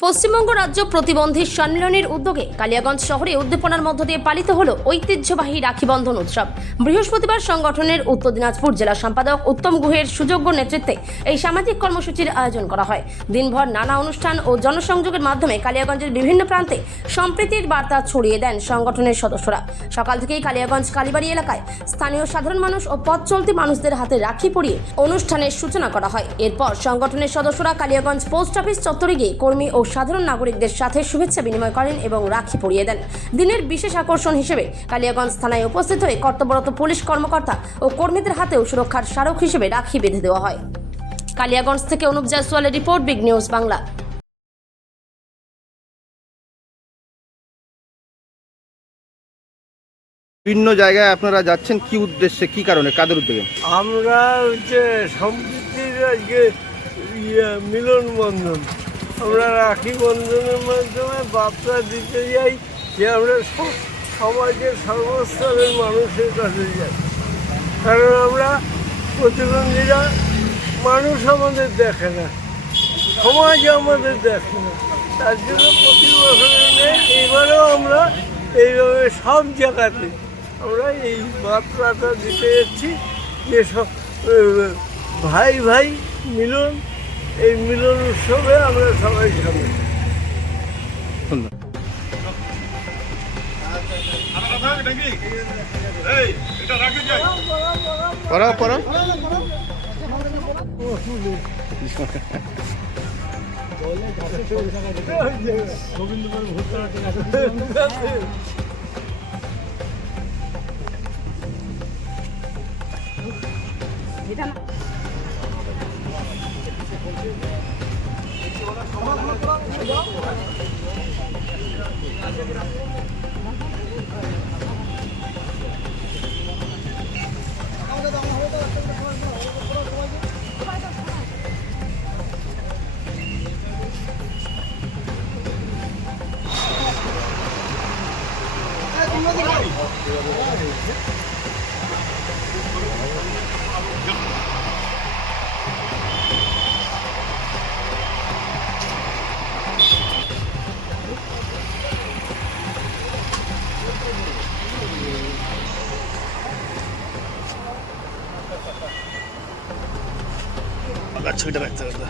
পশ্চিমবঙ্গ রাজ্য প্রতিবন্ধী সম্মেলনের উদ্যোগে কালিয়াগঞ্জ শহরে উদ্দীপনার মধ্য দিয়ে পালিত হলো ঐতিহ্যবাহী রাখি বন্ধন উৎসব। বৃহস্পতিবার সংগঠনের উত্তর দিনাজপুর জেলা সম্পাদক উত্তম গুহের সুযোগ্য নেতৃত্বে এই সামাজিক কর্মসূচির আয়োজন করা হয়। দিনভর নানা অনুষ্ঠান ও জনসংযোগের মাধ্যমে কালিয়াগঞ্জের বিভিন্ন প্রান্তে সম্প্রীতির বার্তা ছড়িয়ে দেন সংগঠনের সদস্যরা। সকাল থেকেই কালিয়াগঞ্জ কালীবাড়ি এলাকায় স্থানীয় সাধারণ মানুষ ও পথ চলতি মানুষদের হাতে রাখি পরিয়ে অনুষ্ঠানের সূচনা করা হয়। এরপর সংগঠনের সদস্যরা কালিয়াগঞ্জ পোস্ট অফিস চত্বরে গিয়ে কর্মী ও সাধারণ নাগরিকদের সাথে শুভেচ্ছা বিনিময় করেন এবং রাখি পরিয়ে দেন। দিনের বিশেষ আকর্ষণ হিসেবে কালিয়াগঞ্জ থানায় উপস্থিত হয়ে কর্তব্যরত পুলিশ কর্মকর্তা ও কর্মীদের হাতেও সুরক্ষার স্মারক হিসেবে রাখি বেঁধে দেওয়া হয়। কালিয়াগঞ্জ থেকে অনুপ জয়সওয়ালের রিপোর্ট, বিগ নিউজ বাংলা। বিভিন্ন জায়গায় আপনারা যাচ্ছেন, কি উদ্দেশ্যে, কি কারণে, কাদের উদ্যোগে? আমরা হচ্ছে সম্প্রীতির আজকে মিলন বন্ধন, আমরা রাখি বন্ধনের মাধ্যমে বার্তা দিতে যাই যে আমরা সমাজের সর্বস্তরের মানুষের কাছে যাই। কারণ আমরা প্রতিবন্ধীরা মানুষ আমাদের দেখে না, সমাজ আমাদের দেখে না, তার জন্য প্রতি বছরে নেই, এইবারেও আমরা এইভাবে সব জায়গাতে আমরা এই বার্তাটা দিতে যাচ্ছি যে সব ভাই ভাই মিলন, এই মিলন উৎসবে আমরা সবাই সামিল। পড়া পড়া ছবিটা রাখতে হবে।